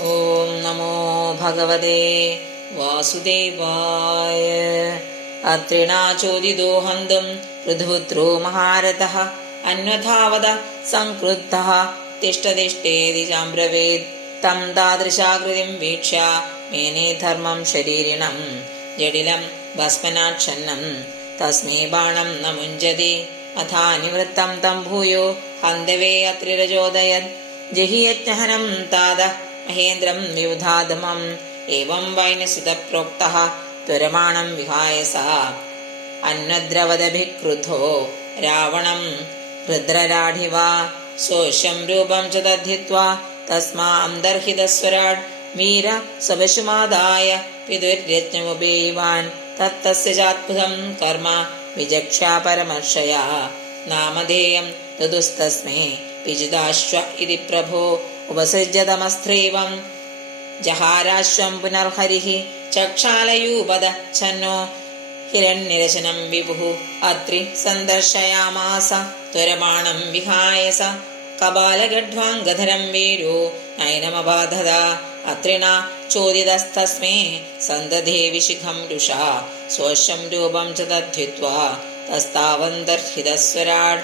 ഓം നമോ ഭഗവതേ വാസുദേവായ. അത്രിണാചോദിതോ ഹന്തും പൃഥുപുത്രോ മഹാരഥഃ അന്വഥാവത സംക്രുദ്ധഃ തിഷ്ഠതിഷ്ഠേതി ചാബ്രവീത്. തം താദൃശാകൃതിം വീക്ഷ്യ മേനേ ധർമ്മം ശരീരിണം ജഡിലം ഭസ്മനാച്ഛന്നം തസ്മൈ ബാണം ന മുഞ്ജതി. അഥാനിവൃത്തം തം ഭൂയോ ഹന്തവേ അത്രിരചോദയത്. ജഹി യജ്ഞഹനം താത മഹേന്ദ്രം വിവുധാധമം. ഏവം വൈനസുത പ്രോക്തഃ ത്വരമാണം വിഹായ സ അന്വദ്രവദഭിക്രുധോ രാവണം രുദ്രരാഢിവാ. സോഷ്യം രൂപം ച ദധിത്വാ തസ്മാന്തർഹിതസ്വരാട് വീര സപശുമാദായ പിതുര്യജ്ഞമുപേയിവാൻ. തത്തസ്യ ചാത്ഭുതം കർമ്മ വിചക്ഷാ പരമർഷയാ. നാമധേയം തദുസ്തസ്മൈ വിജിതാശ്വ ഇതി പ്രഭോ. ഉപസൃജ്യതമസ്ത്രൈവം ജഹാരാശ്വം പുനർഹരിഃ. ചക്ഷാലയൂപദ ഛന്നോ ഹിരണ്യരചനം വിഭുഃ. അത്രി സന്ദർശയാമാസ ത്വരമാണം വിഹായ സ. കപാലഗഡ്വാംഗധരം വീരോ നയനമബാധത. അത്രിണാ ചോദിതസ്തസ്മൈ സന്തതേ വിശിഖം രുഷാ. സ്വശം രൂപം ച തദ്ധിത്വാ തസ്താവന്തർഹിതസ്വരാട്.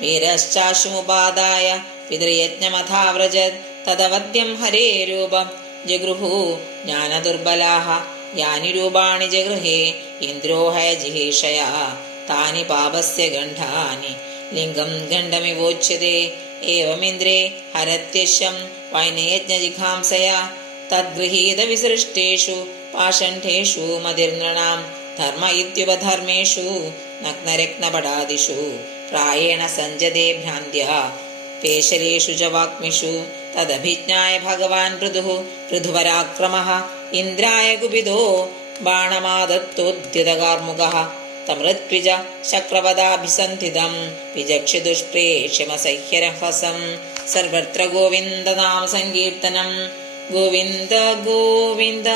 വീരശ്ചാശുമുപാദായ പിതൃയജ്ഞമഥാവ്രജത്. തദവദ്യം ഹരേ രൂപം ജഗൃഹു ജ്ഞാനദുർബലാഃ. യാനി രൂപാണി ജഗൃഹേ ഇന്ദ്രോ ഹയജിഹീഷയാ. താനി പാപസ്യ ഗണ്ഡാനി ലിംഗം ഗണ്ഡമിവോച്യത്തെ. ഏവമിന്ദ്രേ ഹരത്യശ്യം വൈനയജ്ഞജിഘാംസയാ. തദ്ഗൃഹീത വിസൃഷ്ടേഷു പാഷണ്ഠേഷു മതിർനൃണാം. ധർമ്മ ഇത്യുപധർമ്മേഷു നഗ്നരത്നപടാദിഷു. പ്രായേണ സഞ്ജതേ ഭ്രാന്ത്യാ പേശലേഷു ച വാഗ്മിഷു. തദഭിജ്ഞായ ഭഗവാൻ പൃഥുപരാക്രമഃ. ഇന്ദ്രായ കുപിതോ ബാണമാദത്തോദ്യതകാർമുകഃ. തമൃത്വിജ ശക്രപദാഭിസന്ധിതം വിചക്ഷി ദുഷ്പ്രേക്ഷ്യമസഹ്യരഹസം. സർവത്ര ഗോവിന്ദനാമ സങ്കീർത്തനം. ഗോവിന്ദ ഗോവിന്ദ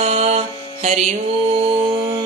ഹരി ഓം.